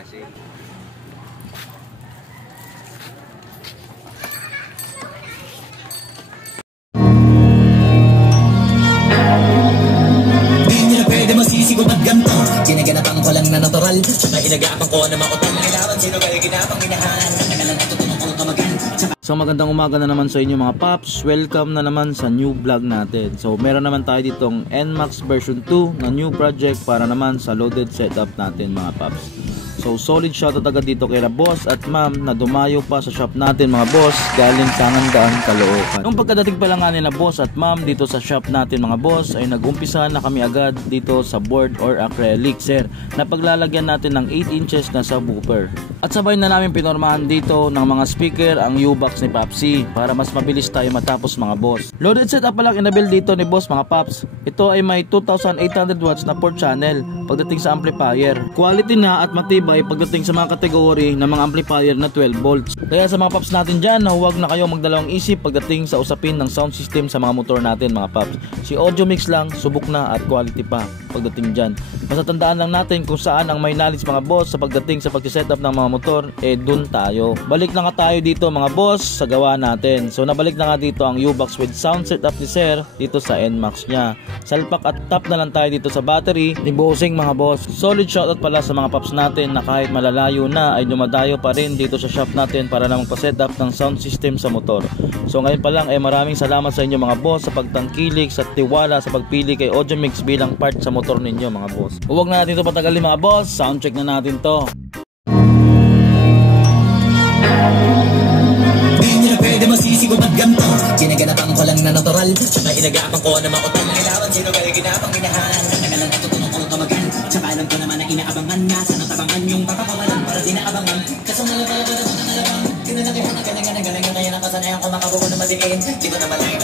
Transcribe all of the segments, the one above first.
klase. Pwede masisigo ba't ganto? Ginaganapan ko lang na natural, saka inagapan ko na makutan. Kailangan sino kaya ginapang minahan. Natagalan na tutulong ko tumagan. So magandang umaga na naman sa inyo mga paps. Welcome na naman sa new vlog natin. So meron naman tayo ditong NMAX version 2 na new project para naman sa loaded setup natin mga paps. So solid shoutout agad dito kay boss at ma'am na dumayo pa sa shop natin mga boss galing Sangandaan, Caloocan. Nung pagkadating pa lang nga nila boss at ma'am dito sa shop natin mga boss ay nag-umpisa na kami agad dito sa board or acrylic sir na paglalagyan natin ng 8 inches na subwoofer. At sabay na namin pinormahan dito ng mga speaker ang U-Box ni Papsi para mas mabilis tayo matapos mga boss. Loaded setup pa lang inabuild dito ni boss mga paps. Ito ay may 2,800 watts na 4 channel pagdating sa amplifier. Quality na at matibay pagdating sa mga kategory ng mga amplifier na 12 volts. Kaya sa mga paps natin dyan na huwag na kayo magdalawang isip pagdating sa usapin ng sound system sa mga motor natin mga paps. Si Audio Mix lang, subok na at quality pa pagdating dyan. Masatandaan lang natin kung saan ang may knowledge mga boss sa pagdating sa pag-setup ng mga motor, dun tayo. Balik na nga tayo dito mga boss sa gawa natin. So nabalik na nga dito ang U-Box with sound setup ni Sir dito sa NMAX niya. Salpak at top na lang tayo dito sa battery ni Bossing mga boss. Solid shoutout pala sa mga paps natin na kahit malalayo na ay dumadayo pa rin dito sa shop natin para na magpa-setup ng sound system sa motor. So ngayon pa lang ay maraming salamat sa inyo mga boss sa pagtangkilik sa tiwala sa pagpili kay Audio Mix bilang part sa motor ninyo mga boss. Huwag na natin ito patagalin mga boss, sound check na natin to. Pwede masisigo ba't ganto? Ginaganapan ko lang na natural, saka inagapan ko na makutan. Kailangan sino kaya ginapang minahan. Natagalan na tutulong ko tumagan. Saka alam ko naman na inaabangan na sana tabangan yung papakawalan para di naabangan. Kaso nalabang kinalaki ko na galing ngayon ang kasanayan ko makabuko na madiin. Di ko na malay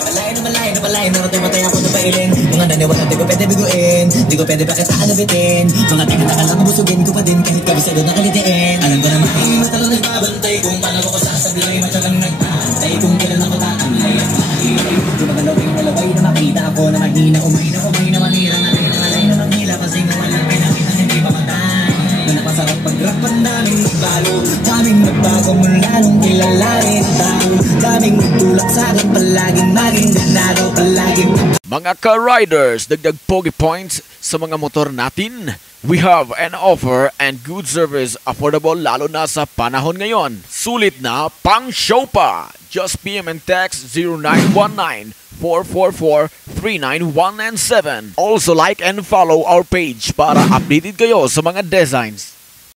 narating ako na pailin. Mga naniwala di ko pwede biguin, di ko pwede bakit aanabitin. Mga taga-taga lang busugin ko pa din kahit kabisado na kalitiin. Alam ko naman ay matalo nagbabantay kung paano ko sasabihin matyagang nagpantay kung kailan ako tatangay at mahirap. Di magalawing malaway na makita ako na maghina umay na manira na rin malay na maghila kasi nga walang pinakita hindi pa matay. Na napasarap pag-rap ang daming nagbalo, daming nagbago mula nung kilalanin tao, daming nagtulak sa akin palaging maging ganado palaging. Mga ka-riders, dagdag pogi points sa mga motor natin. We have an offer and good service, affordable lalo na sa panahon ngayon. Sulit na pang show pa. Just PM and text 0919-444-39197. Also like and follow our page para updated kayo sa mga designs.